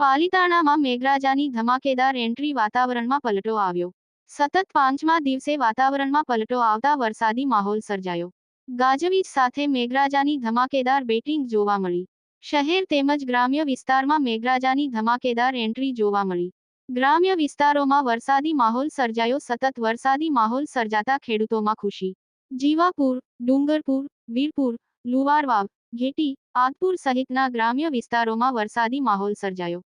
પાલિતાણામાં મેઘરાજાની ધમાકેદાર એન્ટ્રી, વાતાવરણમાં પલટો આવ્યો. સતત પાંચમા દિવસે વાતાવરણમાં પલટો આવતા વરસાદી માહોલ સર્જાયો. ગાજવીજ સાથે મેઘરાજાની ધમાકેદાર બેટિંગ જોવા મળી. શહેર તેમજ ગ્રામ્ય વિસ્તારમાં મેઘરાજાની ધમાકેદાર એન્ટ્રી જોવા મળી. ગ્રામ્ય વિસ્તારોમાં વરસાદી માહોલ સર્જાયો. સતત વરસાદી માહોલ સર્જાતા ખેડૂતોમાં ખુશી. જીવાપુર, ડુંગરપુર, વીરપુર, લુવારવાવ, ઘેટી, આદપુર સહિતના ગ્રામ્ય વિસ્તારોમાં વરસાદી માહોલ સર્જાયો.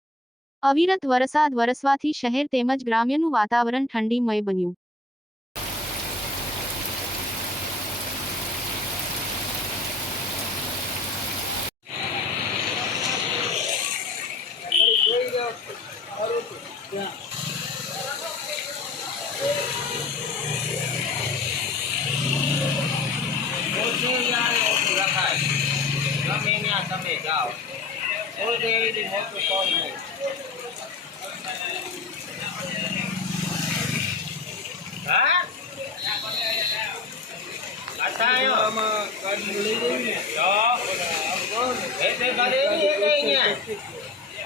અવિરત વરસાદ વરસવાથી શહેર તેમજ ગ્રામ્યનું વાતાવરણ ઠંડીમય બન્યું. તમે જાઓ મોટું કોલ નહીં. હા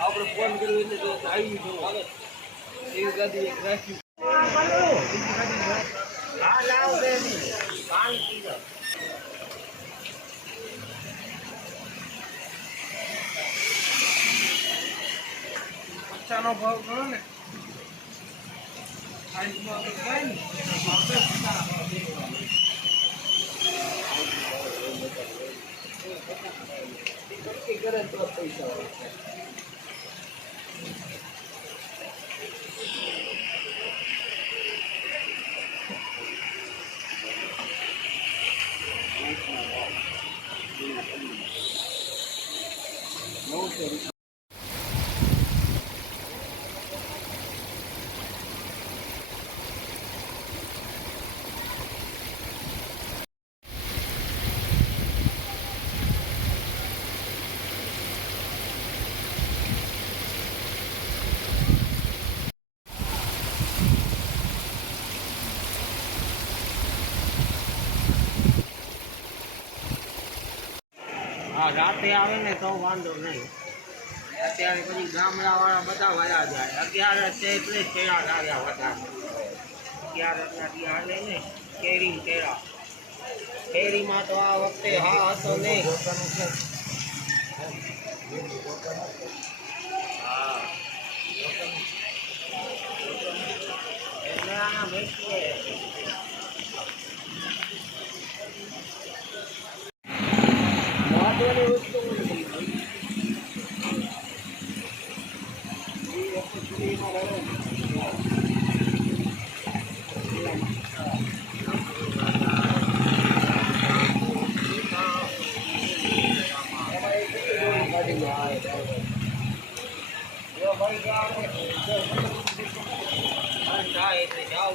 આપણે ફોન કર્યો એટલે આવી એવી ગાડી એક રાખી. હા લાવ પાણી પી જાઓ. પચાનો ભાવ કરો ને કરે તો પૈસા રાતે આવે ને તો વાંધો નહીં. અત્યારે પછી ગામડાવાળા બધા વયા જાય. અત્યારે છે એટલે કેળા આવ્યા વધારે. અત્યારે હાલે ને કેરી કેળા. કેરીમાં તો આ વખતે હા હતો નહીં. હા એટલે આના વેચીએ. જાઓ